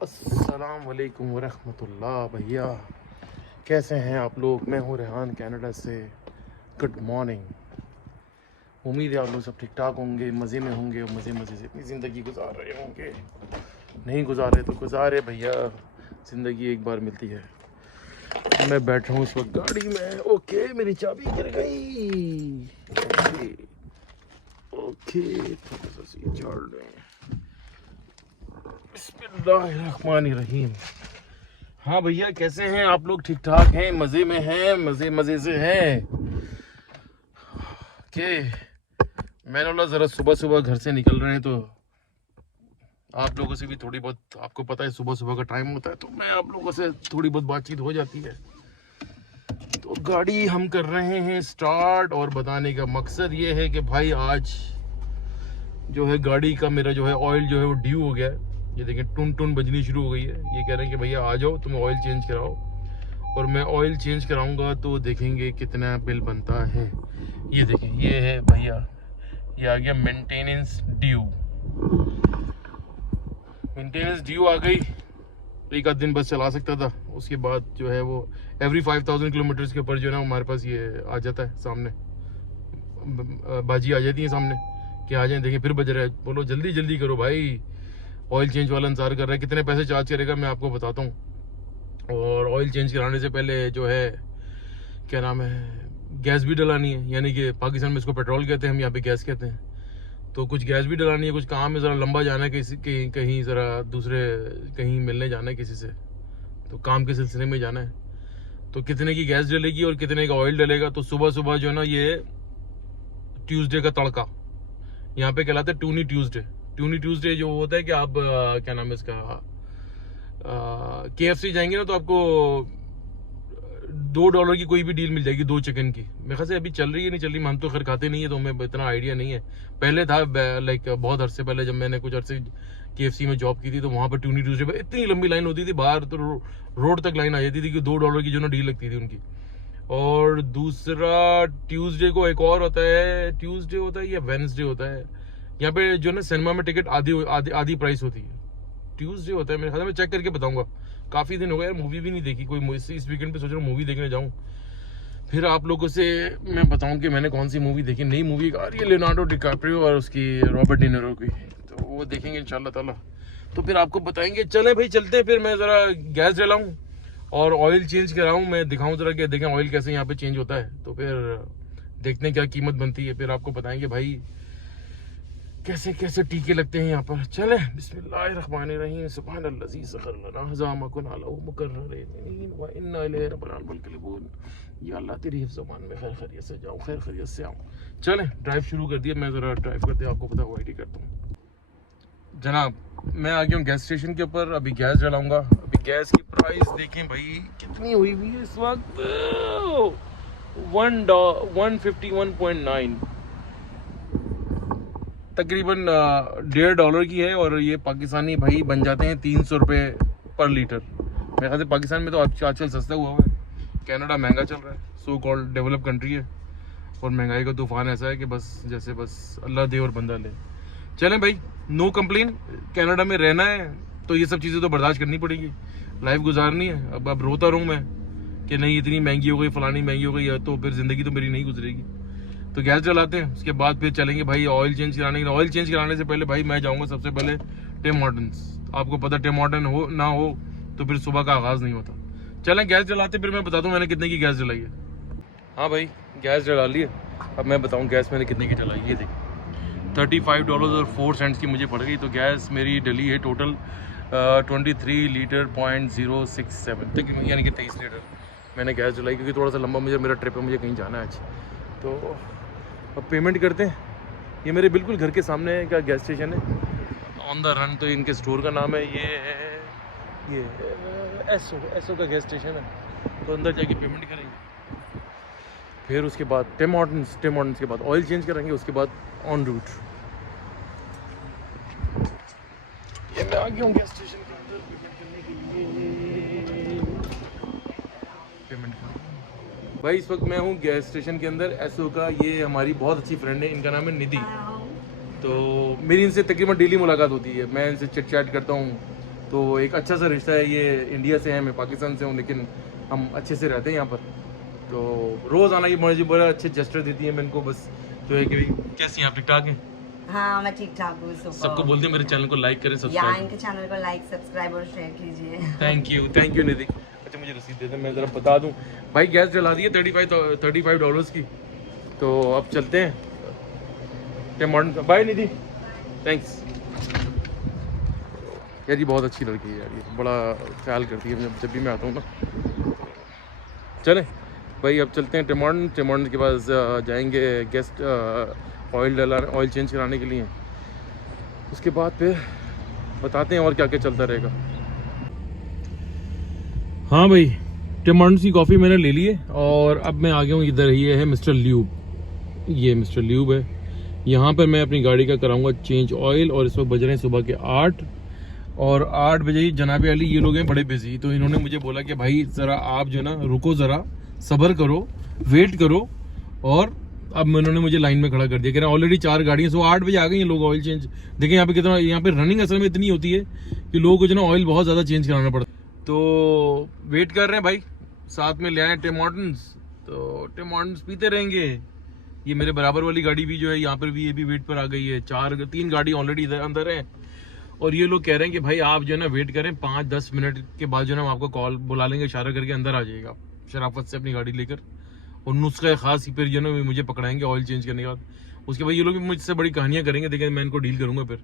अस्सलाम वालेकुम वरहमतुल्लाह। भैया कैसे हैं आप लोग? मैं हूँ रेहान कनाडा से। Good morning. उम्मीद है आप लोग सब ठीक ठाक होंगे, मज़े में होंगे और मज़े मज़े से अपनी ज़िंदगी गुजार रहे होंगे। नहीं गुजार रहे तो गुजारे भैया, ज़िंदगी एक बार मिलती है। मैं बैठा हूँ इस वक्त गाड़ी में। ओके, मेरी चाबी गिर गई। ओके ओके, थोड़ा सा सी झाड़ लें। बिस्मिल्लाहिर्रहमानिर्रहीम। हाँ भैया, कैसे हैं आप लोग? ठीक ठाक हैं, मज़े में हैं, मज़े मज़े से हैं के मैंने बोला ज़रा सुबह सुबह घर से निकल रहे हैं तो आप लोगों से भी थोड़ी बहुत, आपको पता है सुबह सुबह का टाइम होता है तो मैं आप लोगों से थोड़ी बहुत बातचीत हो जाती है। तो गाड़ी हम कर रहे हैं स्टार्ट, और बताने का मकसद ये है कि भाई आज जो है गाड़ी का मेरा जो है ऑयल जो है वो ड्यू हो गया है। ये देखिए टुन टुन बजनी शुरू हो गई है। ये कह रहे हैं कि भैया आ जाओ, तुम ऑयल चेंज कराओ। और मैं ऑयल चेंज कराऊंगा तो देखेंगे कितना बिल बनता है। ये देखिए, ये है भैया, ये आ गया मेंटेनेंस ड्यू। मेंटेनेंस ड्यू आ गई। एक आध दिन बस चला सकता था, उसके बाद जो है वो एवरी 5000 किलोमीटर्स के ऊपर जो है ना हमारे पास ये आ जाता है सामने, बाजी आ जाती है सामने कि आ जाए। देखिए फिर बज रहा है, बोलो जल्दी जल्दी करो भाई, ऑयल चेंज वाला इंतजार कर रहा है। कितने पैसे चार्ज करेगा मैं आपको बताता हूँ। और ऑयल चेंज कराने से पहले जो है क्या नाम है, गैस भी डलानी है। यानी कि पाकिस्तान में इसको पेट्रोल कहते हैं, हम यहाँ पे गैस कहते हैं। तो कुछ गैस भी डलानी है, कुछ काम है, ज़रा लंबा जाना है किसी कहीं कहीं, ज़रा दूसरे कहीं मिलने जाना है किसी से, तो काम के सिलसिले में जाना है। तो कितने की गैस डलेगी और कितने का ऑयल डलेगा। तो सुबह सुबह जो है ना ये ट्यूसडे का तड़का यहाँ पे कहलाता है टूनी ट्यूसडे। टूनी ट्यूसडे जो होता है कि आप क्या नाम है इसका, KFC जाएंगे ना तो आपको $2 की कोई भी डील मिल जाएगी, 2 चिकन की। मेरे ख्याल से अभी चल रही है, नहीं चल रही, हम तो खैर खाते नहीं है तो हमें इतना आइडिया नहीं है। पहले था लाइक बहुत अरसे पहले, जब मैंने कुछ अरसे KFC में जॉब की थी तो वहाँ पर ट्यूनी ट्यूसडे पर इतनी लंबी लाइन होती थी बाहर, तो रोड तक लाइन आ जाती थी कि $2 की जो ना डील लगती थी उनकी। और दूसरा ट्यूसडे को एक और होता है, ट्यूसडे होता है या वेडनेसडे होता है, यहाँ पे जो ना सिनेमा में टिकट आधी आधी आधी प्राइस होती है। ट्यूसडे होता है मेरे ख्याल में, चेक करके बताऊंगा। काफ़ी दिन हो गए यार, मूवी भी नहीं देखी कोई। इस वीकेंड पे सोच रहा हूँ मूवी देखने जाऊँ, फिर आप लोगों से मैं बताऊं कि मैंने कौन सी मूवी देखी। नई मूवी आ रही है लियोनार्डो डिकैप्रियो और उसकी रॉबर्ट डी निरो की, तो वो देखेंगे इंशाल्लाह ताला। तो फिर आपको बताएंगे। चले भाई चलते हैं फिर, मैं ज़रा गैस जलाऊँ और ऑयल चेंज कराऊँ, मैं दिखाऊँ ज़रा कि देखें ऑयल कैसे यहाँ पे चेंज होता है। तो फिर देखते हैं क्या कीमत बनती है, फिर आपको बताएंगे भाई कैसे कैसे टीके लगते हैं यहाँ पर। चले बिस्मिल्लाहिर्रहमानिर्रहीम, सुब्हानल्लज़ी सख़र लना हज़ा मा कुन्ना लहू मुक़र्ररीन व इन्ना इलैहि रब्बिल मुनक़लिबून। या अल्लाह तेरी हिफ्ज़-ओ-मान में खैर खैरियत से जाऊँ, खैर खैरियत से आऊँ। चले ड्राइव शुरू कर दिया, मैं ज़रा ड्राइव करते आपको पता हुआ करता हूँ। जनाब मैं आ गया हूँ गैस स्टेशन के ऊपर, अभी गैस जलाऊँगा। अभी गैस की प्राइस देखें भाई कितनी हुई हुई है इस वक्त, 151.9, तकरीबन $1.5 की है। और ये पाकिस्तानी भाई बन जाते हैं 300 रुपये पर लीटर। मेरे ख्याल से पाकिस्तान में तो आजकल सस्ता हुआ है। कनाडा महंगा चल रहा है, सो कॉल्ड डेवलप कंट्री है, और महंगाई का तूफान ऐसा है कि बस जैसे बस अल्लाह दे और बंदा ले। चलें भाई, नो कंप्लेन। कनाडा में रहना है तो ये सब चीज़ें तो बर्दाश्त करनी पड़ेगी, लाइफ गुजारनी है। अब रोता रहूँ मैं कि नहीं इतनी महंगी हो गई, फलानी महंगी हो गई है, तो फिर ज़िंदगी तो मेरी नहीं गुजरेगी। तो गैस जलाते हैं, उसके बाद फिर चलेंगे भाई ऑयल चेंज कराने। ऑयल चेंज कराने से पहले भाई मैं जाऊंगा सबसे पहले टिम हॉर्टन्स। आपको पता टिम हॉर्टन हो ना हो तो फिर सुबह का आगाज़ नहीं होता। चलें गैस जलाते, फिर मैं बताता हूँ मैंने कितने की गैस जलाई है। हाँ भाई गैस जला ली है, अब मैं बताऊँ गैस मैंने कितने की जलाई है। देखिए $35.04 की मुझे पड़ गई। तो गैस मेरी डली है टोटल 23 लीटर .067 तक, यानी कि 23 लीटर मैंने गैस जलाई, क्योंकि थोड़ा सा लंबा मेरा ट्रिप है, मुझे कहीं जाना है आज। तो अब पेमेंट करते हैं। ये मेरे बिल्कुल घर के सामने का गैस स्टेशन है, ऑन द रन। तो इनके स्टोर का नाम है ये एसओ का गैस स्टेशन है। तो अंदर जाके पेमेंट करेंगे, फिर उसके बाद टिम हॉर्टन्स के बाद ऑयल चेंज करेंगे, उसके बाद ऑन रूट। ये मैं आ गया हूँ गैस स्टेशन के अंदर पेमेंट करने के लिए। पेमेंट भाई इस वक्त मैं हूँ गैस स्टेशन के अंदर एसओ का। ये हमारी बहुत अच्छी फ्रेंड है, इनका नाम है निधि। तो मेरी इनसे तकरीबन डेली मुलाकात होती है, मैं इनसे चिट चैट करता हूँ, तो एक अच्छा सा रिश्ता है। ये इंडिया से है, मैं पाकिस्तान से हूँ, लेकिन हम अच्छे से रहते हैं यहाँ पर। तो रोज़ आना, ये मुझे बड़ा अच्छे जेस्चर देती है। मैं इनको बस जो है कि कैसी हैं आप, ठीक ठाक हैं? हाँ मैं ठीक ठाक हूँ। सबको बोलते हैं मेरे चैनल को लाइक करें, या सब्सक्राइब। इनके चैनल को लाइक सब्सक्राइब और शेयर कीजिए। थैंक यू निधि। अच्छा मुझे रसीद दे दें, मैं ज़रा बता दूं। भाई गैस जला दी है $35 की। तो अब चलते हैं टिम हॉर्टन्स। बाय निधि, थैंक्स। यार ये बहुत अच्छी लड़की है यार, ये बड़ा ख्याल करती है जब भी मैं आता हूँ ना। चलें भाई अब चलते हैं टिम हॉर्टन्स के पास जाएंगे गेस्ट ऑयल चेंज कराने के लिए। उसके बाद फिर बताते हैं और क्या क्या चलता रहेगा। हाँ भाई, टिम हॉर्टन्स की कॉफ़ी मैंने ले ली है और अब मैं आ गया हूँ इधर। ये है मिस्टर ल्यूब, ये मिस्टर ल्यूब है। यहाँ पर मैं अपनी गाड़ी का कराऊंगा चेंज ऑयल। और इस वक्त बज रहे हैं सुबह के 8 और 8 बजे ही जनाब अली ये लोग हैं बड़े बिजी। तो इन्होंने मुझे बोला कि भाई ज़रा आप जो है ना रुको, ज़रा सब्र करो, वेट करो। और अब इन्होंने मुझे लाइन में खड़ा कर दिया, कह रहे ऑलरेडी 4 गाड़ियाँ, सो 8 बजे आ गई हैं लोग ऑयल चेंज। देखें यहाँ पे कितना, यहाँ पे रनिंग असल में इतनी होती है कि लोगों को जो ना ऑयल बहुत ज़्यादा चेंज कराना पड़ता है। तो वेट कर रहे हैं भाई, साथ में ले आए टिम हॉर्टन्स। तो टिम हॉर्टन्स पीते रहेंगे। ये मेरे बराबर वाली गाड़ी भी जो है यहाँ पर भी, ये भी वेट पर आ गई है। 3 गाड़ी ऑलरेडी अंदर है। और ये लोग कह रहे हैं कि भाई आप जो है ना वेट करें, 5-10 मिनट के बाद जो है ना हम आपको कॉल बुला लेंगे, इशारा करके अंदर आ जाइएगा शराफत से अपनी गाड़ी लेकर। और नुस्खा खास ही फिर जो है ना मुझे पकड़ाएंगे ऑयल चेंज करने के बाद। उसके बाद ये लोग भी मुझसे बड़ी कहानियाँ करेंगे, देखिए मैं इनको डील करूँगा। फिर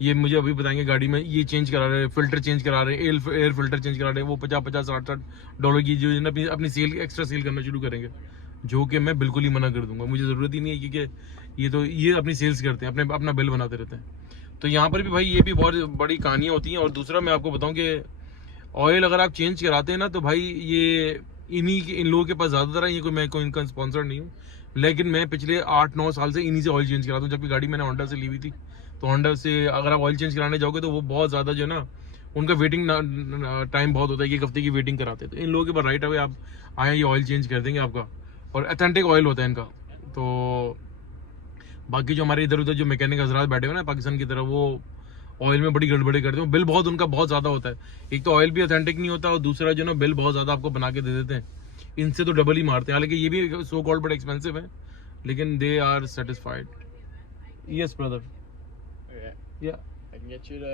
ये मुझे अभी बताएंगे गाड़ी में ये चेंज करा रहे हैं, फिल्टर चेंज करा रहे हैं, एयर फिल्टर चेंज करा रहे हैं। वो 50-50, 60-60 डॉलर की जो है ना अपनी सेल, एक्स्ट्रा सेल करना शुरू करेंगे, जो कि मैं बिल्कुल ही मना कर दूंगा। मुझे ज़रूरत ही नहीं है, क्योंकि ये अपनी सेल्स करते हैं, अपना बिल बनाते रहते हैं। तो यहाँ पर भी भाई ये भी बहुत बड़ी कहानियाँ होती हैं। और दूसरा मैं आपको बताऊँ कि ऑयल अगर आप चेंज कराते हैं ना, तो भाई ये इन लोगों के पास ज़्यादातर है। ये मैं कोई इनका स्पॉन्सर नहीं हूँ, लेकिन मैं पिछले 8-9 साल से इन्हीं से ऑयल चेंज कराता हूँ। जबकि गाड़ी मैंने होंडा से ली हुई थी, तो होंडा से अगर आप ऑयल चेंज कराने जाओगे तो वो बहुत ज़्यादा जो है ना उनका वेटिंग टाइम बहुत होता है, 1 हफ्ते की वेटिंग कराते हैं। तो इन लोगों के पास राइट अवे आप आए, ये ऑयल चेंज कर देंगे आपका। और अथेंटिक ऑयल होता है इनका। तो बाकी जो हमारे इधर उधर जो मैकेनिक हजरात बैठे हुए ना पाकिस्तान की तरह, वो ऑयल में बड़ी गड़बड़ी करते हैं। बिल बहुत उनका बहुत ज़्यादा होता है। एक तो ऑयल भी ऑथेंटिक नहीं होता और दूसरा जो ना बिल बहुत ज़्यादा आपको बना के दे देते हैं। इनसे तो डबल ही मारते हैं। हालांकि ये भी सो कॉल्ड बड़े एक्सपेंसिव है, लेकिन they are satisfied. Yes brother, yeah I can get you to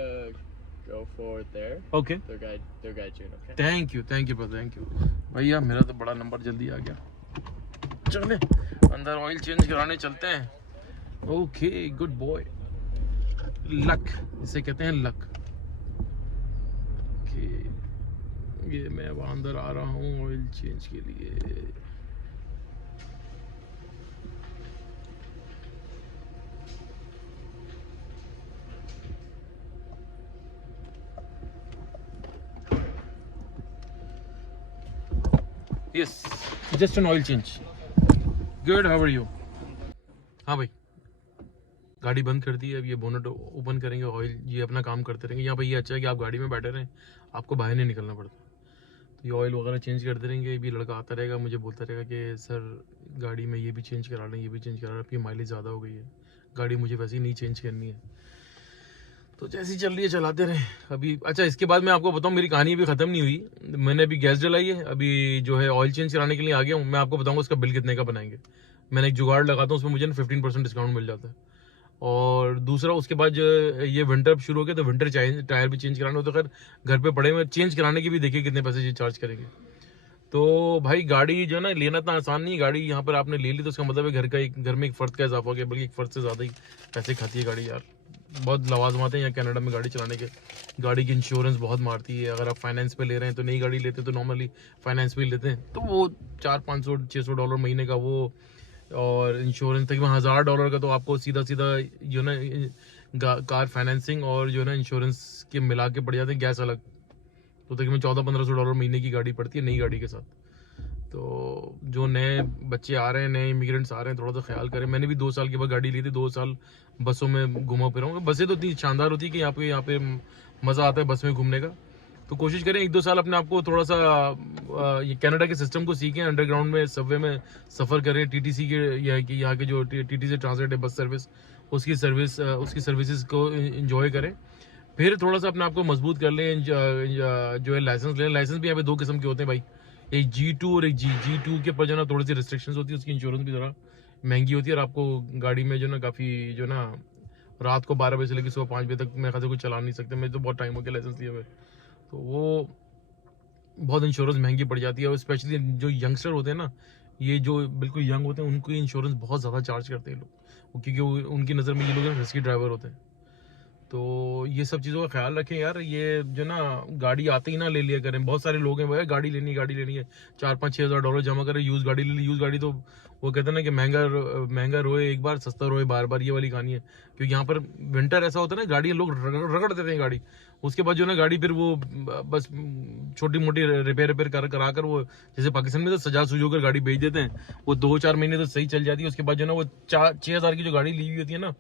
go forward there. Okay, They'll guide you in, okay? Thank you brother, thank you. भैया मेरा तो बड़ा नंबर जल्दी आ गया। चले अंदर ऑयल चेंज कराने चलते हैं। ओके गुड बॉय, लक इसे कहते हैं, लक। ओके ये मैं अब अंदर आ रहा हूँ ऑयल चेंज के लिए। Yes, just an oil change. Good, how are you? हाँ भाई, गाड़ी बंद कर दी है। अब ये बोनट ओपन करेंगे, ऑयल ये अपना काम करते रहेंगे। यहाँ पे ये अच्छा है कि आप गाड़ी में बैठे रहें, आपको बाहर नहीं निकलना पड़ता। तो ये ऑयल वगैरह चेंज करते रहेंगे। ये भी लड़का आता रहेगा, मुझे बोलता रहेगा कि सर गाड़ी में ये भी चेंज करा लें, ये भी चेंज करा लें, आपकी माइलेज ज़्यादा हो गई है। गाड़ी मुझे वैसे ही नहीं चेंज करनी है, तो जैसी चल रही है चलाते रहे अभी। अच्छा इसके बाद मैं आपको बताऊँ, मेरी कहानी अभी ख़त्म नहीं हुई। मैंने अभी गैस डलाई है, अभी जो है ऑयल चेंज कराने के लिए आ गया हूँ। मैं आपको बताऊँगा उसका बिल कितने का बनाएंगे। मैंने एक जुगाड़ लगाता हूँ, उसमें मुझे 15% डिस्काउंट मिल जाता है। और दूसरा उसके बाद जो ये विंटर शुरू हो गया, तो विंटर टायर भी चेंज कराने होते, खैर घर पे पड़े हुए, चेंज कराने के भी देखिए कितने पैसे चार्ज करेंगे। तो भाई गाड़ी जो है ना लेना इतना आसान नहीं है। गाड़ी यहाँ पर आपने ले ली तो उसका मतलब है घर में एक फ़र्द का इजाफा हो गया, बल्कि एक फ़र्द से ज़्यादा ही पैसे खाती है गाड़ी यार। बहुत लवाजमात हैं यहाँ कनाडा में गाड़ी चलाने के। गाड़ी की इंश्योरेंस बहुत मारती है। अगर आप फाइनेंस पे ले रहे हैं तो नई गाड़ी लेते हैं तो नॉर्मली फाइनेंस पे ही लेते हैं, तो वो $400-500-600 महीने का वो, और इंश्योरेंस तकरीबन $1000 का। तो आपको सीधा जो ना कार फाइनेंसिंग और जो ना इंश्योरेंस के मिला के पड़ जाते हैं, गैस अलग। तो तकरीबन $1400-1500 महीने की गाड़ी पड़ती है नई गाड़ी के साथ। तो जो नए बच्चे आ रहे हैं, नए इमिग्रेंट्स आ रहे हैं, थोड़ा सा ख्याल करें। मैंने भी 2 साल के बाद गाड़ी ली थी, 2 साल बसों में घुमा फिरा हूँ। बसें तो इतनी शानदार होती है कि यहाँ पे मज़ा आता है बस में घूमने का। तो कोशिश करें 1-2 साल अपने आप को थोड़ा सा ये कनाडा के सिस्टम को सीखें, अंडरग्राउंड में सबवे में सफ़र करें, टीटीसी के यहाँ के जो टीटीसी ट्रांसलेट है बस सर्विस, उसकी सर्विसेज को इंजॉय करें। फिर थोड़ा सा अपने आप को मजबूत कर लें, जो है लाइसेंस लें। लाइसेंस भी यहाँ पे 2 किस्म के होते हैं भाई, एक G2 और एक G2 के ऊपर जो ना थोड़ी सी रिस्ट्रिक्शंस होती है, उसकी इंश्योरेंस भी ज़रा महंगी होती है, और आपको गाड़ी में जो ना काफ़ी जो ना रात को 12 बजे से लेकर सुबह 5 बजे तक मेरे ख्याल से कुछ चला नहीं सकते। मैं तो बहुत टाइम हो गया लाइसेंस लिए हुए, तो वो बहुत इंश्योरेंस महंगी पड़ जाती है। और स्पेशली जो यंगस्टर होते हैं ना, ये जो बिल्कुल यंग होते हैं, उनको इंश्योरेंस बहुत ज़्यादा चार्ज करते हैं लोग, क्योंकि उनकी नज़र में ये लोग रिस्की ड्राइवर होते हैं। तो ये सब चीज़ों का ख्याल रखें यार। ये जो ना गाड़ी आते ही ना ले लिया करें। बहुत सारे लोग हैं भाई, गाड़ी लेनी है, 4-5-6 हज़ार डॉलर जमा करें, यूज़ गाड़ी ले ली। यूज़ गाड़ी तो वो कहते हैं ना कि महंगा रोए एक बार, सस्ता रोए बार बार, ये वाली कहानी है। क्योंकि यहाँ पर विंटर ऐसा होता है ना, गाड़ी लोग रगड़ देते हैं गाड़ी, उसके बाद जो ना गाड़ी फिर वो बस छोटी मोटी रिपेयर करा कर वो, जैसे पाकिस्तान में तो सजा सुजो कर गाड़ी बेच देते हैं, वो 2-4 महीने तो सही चल जाती है। उसके बाद जो ना वो 6 हज़ार की जो गाड़ी ली हुई होती है ना,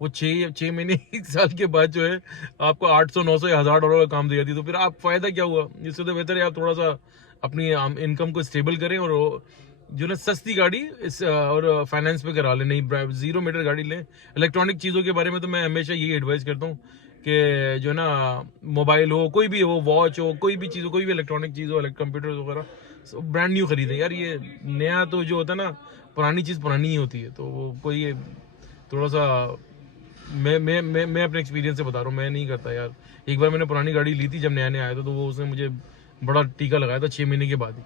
वो 6 महीने 1 साल के बाद जो है आपको 800-900 या $1000 का काम दे जाती है। तो फिर आप फायदा क्या हुआ? इससे तो बेहतर है आप थोड़ा सा अपनी इनकम को स्टेबल करें, और जो ना सस्ती गाड़ी और फाइनेंस पे करा लें, नहीं 0 मीटर गाड़ी लें। इलेक्ट्रॉनिक चीज़ों के बारे में तो मैं हमेशा यही एडवाइस करता हूँ कि जो ना मोबाइल हो, कोई भी हो, वॉच हो, कोई भी चीज़ हो, कोई भी इलेक्ट्रॉनिक चीज़ हो, कंप्यूटर वगैरह, ब्रांड न्यू खरीदें यार। ये नया तो जो होता है ना, पुरानी चीज़ पुरानी ही होती है। तो वो कोई थोड़ा सा मैं अपने एक्सपीरियंस से बता रहा हूँ, मैं नहीं करता यार। एक बार मैंने पुरानी गाड़ी ली थी जब नया आया था, तो वो उसने मुझे बड़ा टीका लगाया था 6 महीने के बाद ही।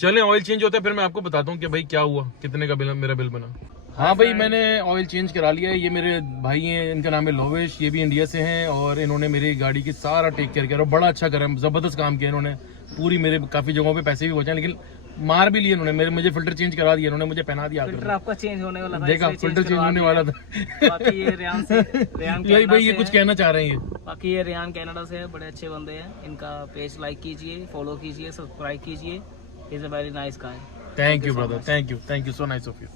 चलें, ऑयल चेंज होता है, फिर मैं आपको बताता हूँ कि भाई क्या हुआ, कितने का मेरा बिल बना। हाँ भाई, मैंने ऑयल चेंज करा लिया है। ये मेरे भाई हैं, इनका नाम है लोवेश, ये भी इंडिया से हैं, और इन्होंने मेरी गाड़ी की सारा टेक केयर किया और बड़ा अच्छा करा, ज़बरदस्त काम किया इन्होंने। पूरी मेरे काफ़ी जगहों पे पैसे भी बचाए, लेकिन मार भी लिए इन्होंने। मुझे फिल्टर चेंज करा दिया इन्होंने, मुझे पहना दिया। फिल्टर आपका चेंज होने वाला था, देखा, फिल्टर चेंज होने वाला था। बाकी ये रेयान भाई ये कुछ कहना चाह रहे हैं। बाकी ये रेयान कनाडा से है, बड़े अच्छे बंदे हैं। इनका पेज लाइक कीजिए, फॉलो कीजिए, सब्सक्राइब कीजिए। Is a very nice guy. Thank you brother, thank you, so nice of you.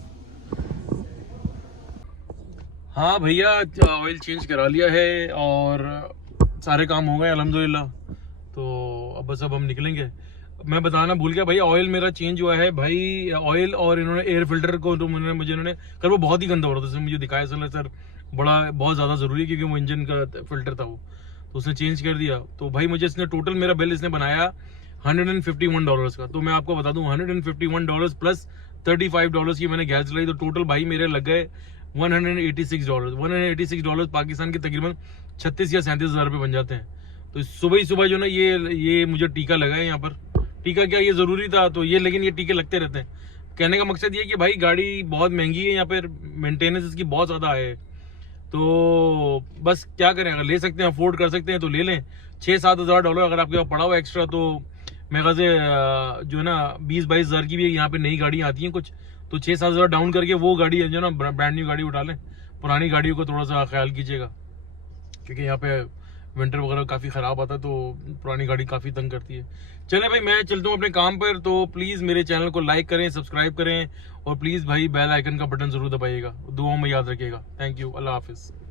हाँ भैया, ऑयल चेंज करा लिया है और सारे काम हो गए अल्हम्दुलिल्लाह। तो अब हम निकलेंगे। मैं बताना भूल गया भाई, ऑयल मेरा चेंज हुआ है भाई। ऑयल और इन्होंने एयर फिल्टर को तो इन्होंने कल वो बहुत ही गंदा हो रहा था, उसने मुझे दिखाया सर बहुत ज़्यादा ज़रूरी है, क्योंकि वो इंजन का फिल्टर था वो, तो उसने चेंज कर दिया। तो भाई मुझे इसने टोटल मेरा बिल इसने बनाया $151 का। तो मैं आपको बता दूं, $151 प्लस $35 की मैंने गैस लाई, तो टोटल भाई मेरे लग गए $186 पाकिस्तान के तकरीबन 36 या 37 हज़ार रुपये बन जाते हैं। तो सुबह ही सुबह जो ना ये मुझे टीका लगा है यहाँ पर। टीका क्या, ये ज़रूरी था तो ये, लेकिन ये टीके लगते रहते हैं। कहने का मकसद ये है कि भाई गाड़ी बहुत महंगी है, यहाँ पर मेंटेनेंस इसकी बहुत ज़्यादा है। तो बस क्या करें, अगर ले सकते हैं, अफोर्ड कर सकते हैं तो ले लें। $6-7 हज़ार अगर आपके पास पड़ा हुआ एक्स्ट्रा, तो मेरे ख्याल से जो है ना 20-22 हज़ार की भी यहाँ पे नई गाड़ियाँ आती हैं कुछ, तो 6-7 हज़ार डाउन करके वो गाड़ी है जो ना ब्रांड न्यू गाड़ी उठा लें। पुरानी गाड़ियों को थोड़ा सा ख्याल कीजिएगा, क्योंकि यहाँ पे विंटर वगैरह काफ़ी ख़राब आता है, तो पुरानी गाड़ी काफ़ी तंग करती है। चले भाई, मैं चलता हूँ अपने काम पर। तो प्लीज़ मेरे चैनल को लाइक करें, सब्सक्राइब करें, और प्लीज़ भाई बेल आइकन का बटन ज़रूर दबाइएगा। दुआओं में याद रखिएगा। थैंक यू, अल्लाह हाफिज़।